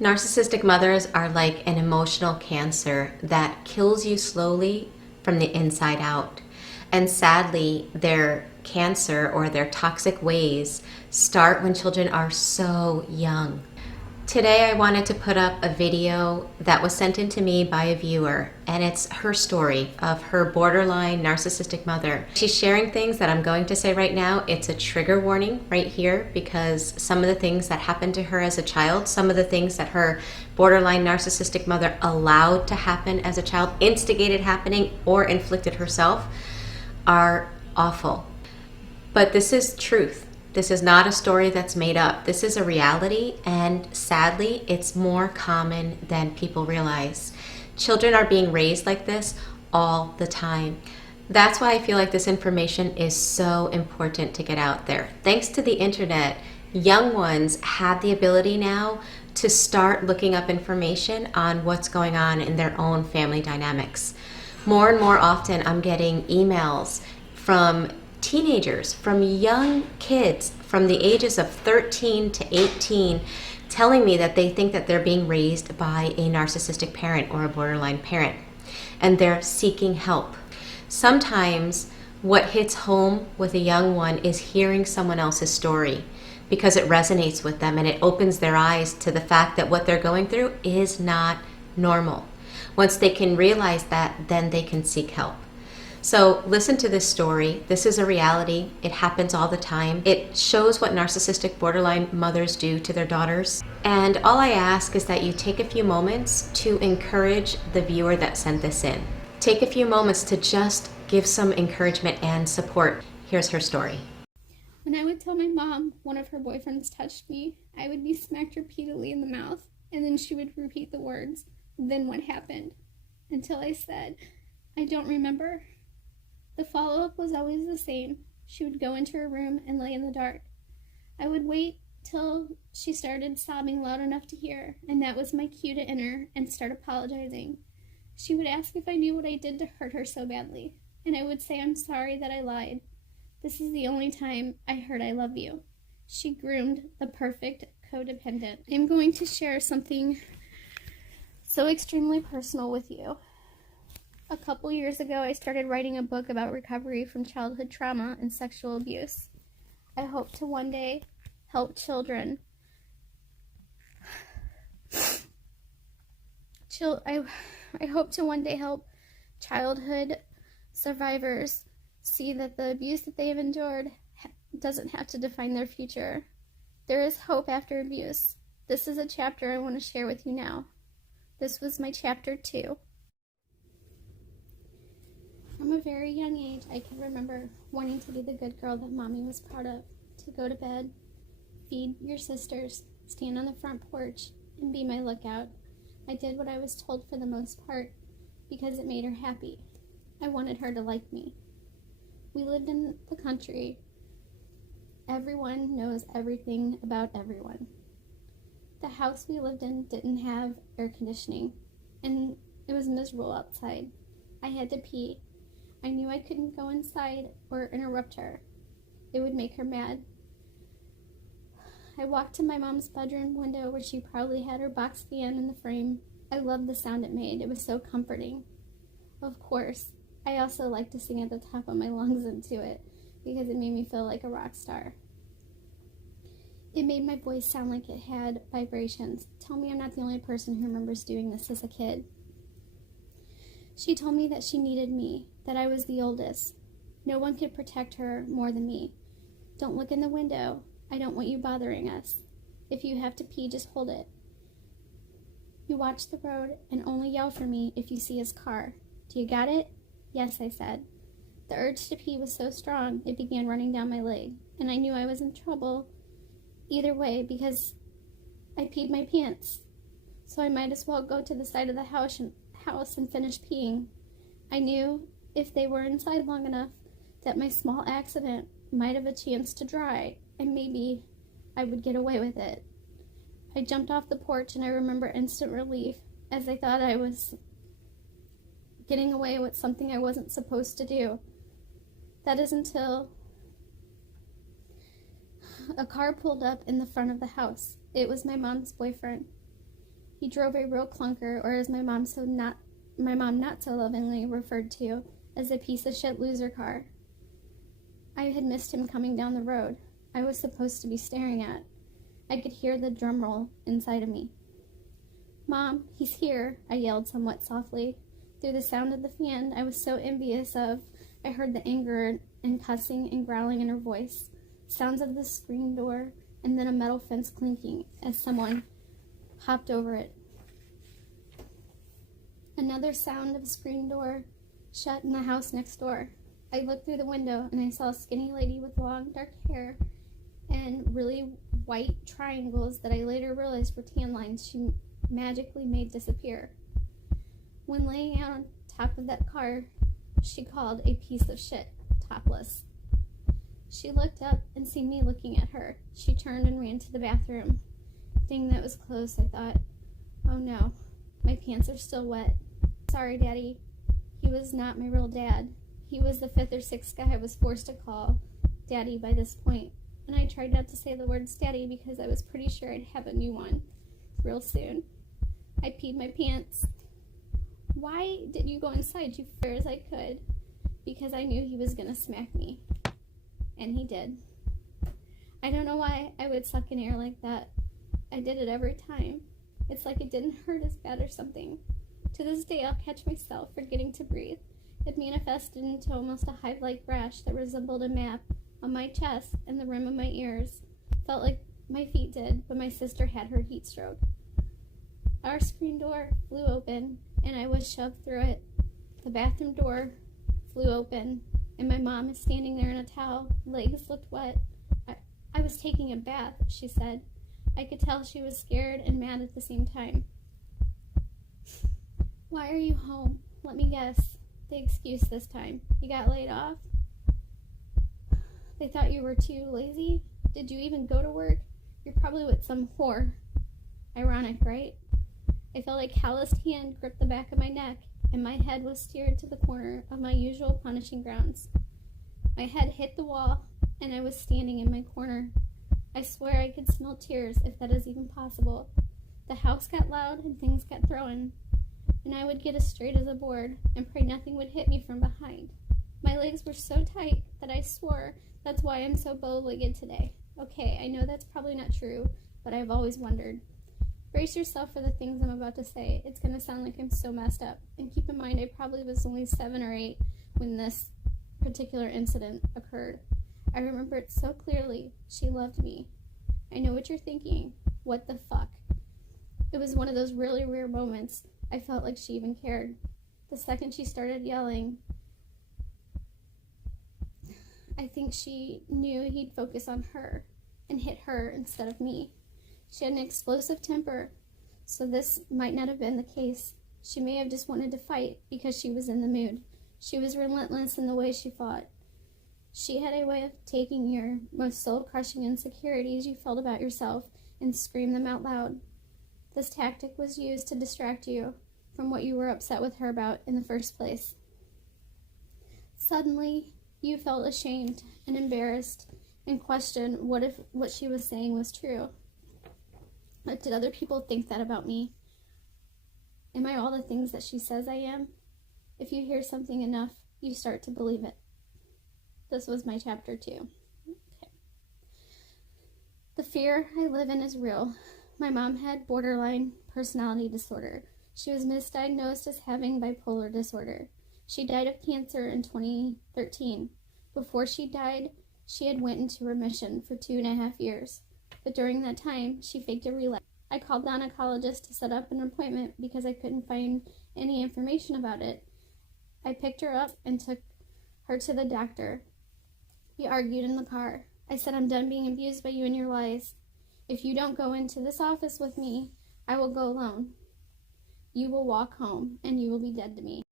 Narcissistic mothers are like an emotional cancer that kills you slowly from the inside out. And sadly, their cancer or their toxic ways start when children are so young. Today I wanted to put up a video that was sent in to me by a viewer, and it's her story of her borderline narcissistic mother. She's sharing things that I'm going to say right now. It's a trigger warning right here because some of the things that happened to her as a child, some of the things that her borderline narcissistic mother allowed to happen as a child, instigated happening or inflicted herself, are awful. But this is truth. This is not a story that's made up. This is a reality, and sadly, it's more common than people realize. Children are being raised like this all the time. That's why I feel like this information is so important to get out there. Thanks to the internet, young ones have the ability now to start looking up information on what's going on in their own family dynamics. More and more often, I'm getting emails from teenagers, from young kids from the ages of 13 to 18 telling me that they think that they're being raised by a narcissistic parent or a borderline parent, and they're seeking help. Sometimes what hits home with a young one is hearing someone else's story because it resonates with them and it opens their eyes to the fact that what they're going through is not normal. Once they can realize that, then they can seek help. So listen to this story. This is a reality. It happens all the time. It shows what narcissistic borderline mothers do to their daughters. And all I ask is that you take a few moments to encourage the viewer that sent this in. Take a few moments to just give some encouragement and support. Here's her story. When I would tell my mom one of her boyfriends touched me, I would be smacked repeatedly in the mouth, and then she would repeat the words, "Then what happened?" until I said, "I don't remember." The follow-up was always the same. She would go into her room and lay in the dark. I would wait till she started sobbing loud enough to hear, and that was my cue to enter and start apologizing. She would ask if I knew what I did to hurt her so badly, and I would say I'm sorry that I lied. This is the only time I heard I love you. She groomed the perfect codependent. I'm going to share something so extremely personal with you. A couple years ago, I started writing a book about recovery from childhood trauma and sexual abuse. I hope to one day help children. I hope to one day help childhood survivors see that the abuse that they have endured doesn't have to define their future. There is hope after abuse. This is a chapter I want to share with you now. This was my chapter 2. From a very young age, I can remember wanting to be the good girl that mommy was proud of, to go to bed, feed your sisters, stand on the front porch, and be my lookout. I did what I was told for the most part because it made her happy. I wanted her to like me. We lived in the country. Everyone knows everything about everyone. The house we lived in didn't have air conditioning, and it was miserable outside. I had to pee. I knew I couldn't go inside or interrupt her. It would make her mad. I walked to my mom's bedroom window where she probably had her box fan in the frame. I loved the sound it made. It was so comforting. Of course, I also liked to sing at the top of my lungs into it because it made me feel like a rock star. It made my voice sound like it had vibrations. Tell me I'm not the only person who remembers doing this as a kid. She told me that she needed me, that I was the oldest. No one could protect her more than me. Don't look in the window. I don't want you bothering us. If you have to pee, just hold it. You watch the road and only yell for me if you see his car. Do you got it? Yes, I said. The urge to pee was so strong, it began running down my leg, and I knew I was in trouble either way because I peed my pants. So I might as well go to the side of the house and finish peeing. I knew if they were inside long enough that my small accident might have a chance to dry, and maybe I would get away with it. I jumped off the porch, and I remember instant relief as I thought I was getting away with something I wasn't supposed to do. That is until a car pulled up in the front of the house. It was my mom's boyfriend. He drove a real clunker, or as my mom not so lovingly referred to as a piece of shit loser car. I had missed him coming down the road I was supposed to be staring at. I could hear the drum roll inside of me. "Mom, he's here," I yelled somewhat softly. Through the sound of the fan I was so envious of, I heard the anger and cussing and growling in her voice, sounds of the screen door, and then a metal fence clinking as someone hopped over it. Another sound of a screen door shut in the house next door. I looked through the window and I saw a skinny lady with long dark hair and really white triangles that I later realized were tan lines she magically made disappear. When laying out on top of that car, she called a piece of shit topless. She looked up and seen me looking at her. She turned and ran to the bathroom. Dang, that was close, I thought. Oh no, my pants are still wet. Sorry, Daddy. He was not my real dad. He was the 5th or 6th guy I was forced to call Daddy by this point, and I tried not to say the words Daddy because I was pretty sure I'd have a new one real soon. I peed my pants. Why did you go inside, you fair as I could? Because I knew he was gonna smack me. And he did. I don't know why I would suck in air like that. I did it every time. It's like it didn't hurt as bad or something. To this day, I'll catch myself forgetting to breathe. It manifested into almost a hive-like rash that resembled a map on my chest and the rim of my ears. Felt like my feet did, but my sister had her heat stroke. Our screen door flew open, and I was shoved through it. The bathroom door flew open, and my mom is standing there in a towel. Legs looked wet. I was taking a bath, she said. I could tell she was scared and mad at the same time. Why are you home? Let me guess. The excuse this time. You got laid off? They thought you were too lazy? Did you even go to work? You're probably with some whore. Ironic, right? I felt a calloused hand grip the back of my neck, and my head was steered to the corner of my usual punishing grounds. My head hit the wall, and I was standing in my corner. I swear I could smell tears, if that is even possible. The house got loud, and things got thrown, and I would get as straight as a board, and pray nothing would hit me from behind. My legs were so tight that I swore that's why I'm so bow-legged today. Okay, I know that's probably not true, but I've always wondered. Brace yourself for the things I'm about to say. It's going to sound like I'm so messed up. And keep in mind, I probably was only 7 or 8 when this particular incident occurred. I remember it so clearly. She loved me. I know what you're thinking. What the fuck? It was one of those really rare moments. I felt like she even cared. The second she started yelling, I think she knew he'd focus on her and hit her instead of me. She had an explosive temper, so this might not have been the case. She may have just wanted to fight because she was in the mood. She was relentless in the way she fought. She had a way of taking your most soul-crushing insecurities you felt about yourself and scream them out loud. This tactic was used to distract you from what you were upset with her about in the first place. Suddenly, you felt ashamed and embarrassed and questioned what if what she was saying was true. But did other people think that about me? Am I all the things that she says I am? If you hear something enough, you start to believe it. This was my chapter 2. Okay. The fear I live in is real. My mom had borderline personality disorder. She was misdiagnosed as having bipolar disorder. She died of cancer in 2013. Before she died, she had went into remission for 2.5 years. But during that time, she faked a relapse. I called the gynecologist to set up an appointment because I couldn't find any information about it. I picked her up and took her to the doctor. We argued in the car. I said, I'm done being abused by you and your lies. If you don't go into this office with me, I will go alone. You will walk home, and you will be dead to me.